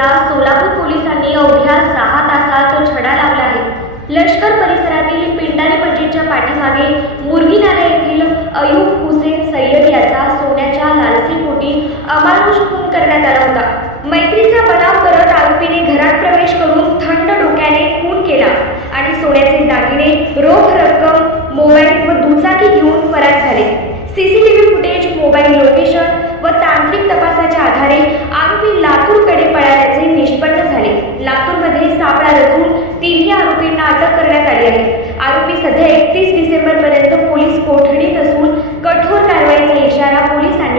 सुटकेचा सोलापूर पोलिसांनी अवघ्या 6 तासात छडा लावला आहे। लष्कर परिसरातील पिंडारी मस्जिदच्या पाठीमागे मुरगी नाला येथील अयूब हुसेन सय्यद याचा सोन्याच्या लालसेपोटी अमानुष खून करण्यात आला होता। मैत्रीचा बनाव करत आरोपीने घरात प्रवेश करून थंड डोक्याने खून केला आणि सोन्याचे दागिने, रोख रक्कम, मोबाईल व दुचाकी घेऊन फरार झाले। सीसीटीव्ही फुटेज, मोबाईल लोकेशन व तांत्रिक तपासाच्या आधारे आरोपी लातूरकडे पळाल्याचे निष्पन्न झाले। लातूरमध्ये सापळा रचून तिन्ही आरोपींना अटक करण्यात आली आहे। आरोपी सध्या 31 डिसेंबर पर्यंत पोलीस कोठडीत असून कठोर कारवाईचा इशारा पोलिसांनी